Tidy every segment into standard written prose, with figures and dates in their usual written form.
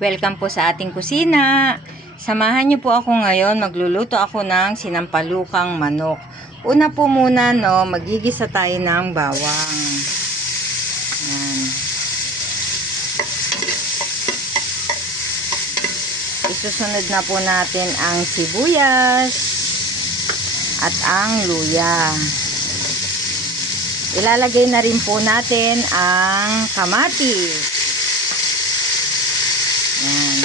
Welcome po sa ating kusina. Samahan niyo po ako ngayon, magluluto ako ng sinampalukang manok. Una po muna, magigisa tayo ng bawang. Yan. Isusunod na po natin ang sibuyas at ang luya. Ilalagay na rin po natin ang kamatis. Yan.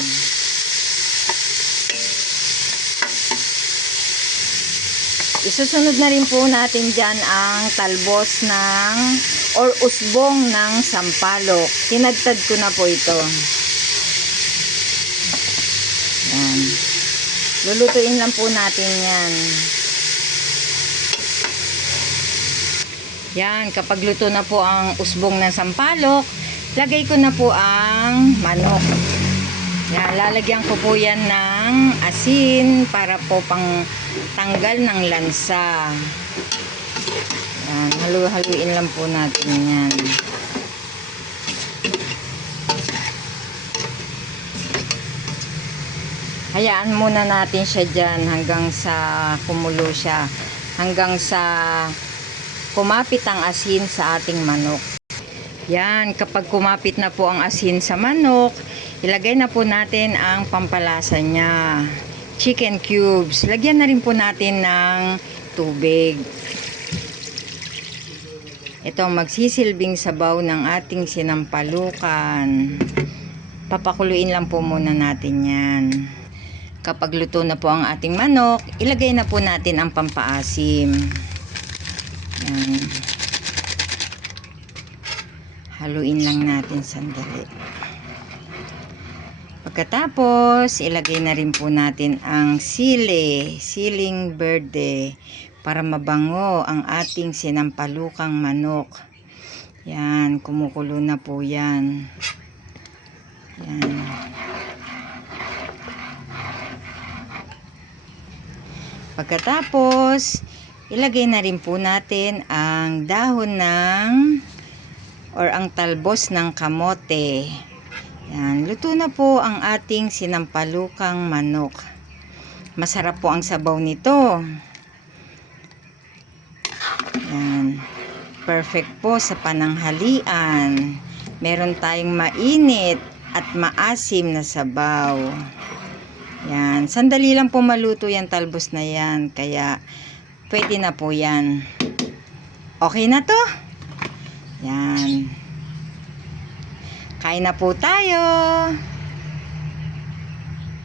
Isusunod na rin po natin dyan ang talbos ng or usbong ng sampalok. Tinadtad ko na po ito. Yan. Lulutuin lang po natin yan. Yan, kapag luto na po ang usbong ng sampalok, lagay ko na po ang manok. Yan, lalagyan ko po yan ng asin para po pang tanggal ng lansa. Yan, halu-haluin lang po natin yan. Hayaan muna natin siya dyan hanggang sa kumulo siya. Hanggang sa kumapit ang asin sa ating manok. Yan, kapag kumapit na po ang asin sa manok, ilagay na po natin ang pampalasa niya. Chicken cubes. Lagyan na rin po natin ng tubig. Ito ang magsisilbing sabaw ng ating sinampalukan. Papakuluin lang po muna natin yan. Kapag luto na po ang ating manok, ilagay na po natin ang pampaasim. Yan. Haluin lang natin sandali. Pagkatapos, ilagay na rin po natin ang siling berde para mabango ang ating sinampalukang manok. Yan, kumukulo na po yan. Yan. Pagkatapos, ilagay na rin po natin ang dahon ng or ang talbos ng kamote. Yan, luto na po ang ating sinampalukang manok. Masarap po ang sabaw nito. Yan, perfect po sa pananghalian. Meron tayong mainit at maasim na sabaw. Yan, sandali lang po maluto yan talbos na yan, kaya pwede na po yan. Okay na to? Yan. Kain na po tayo.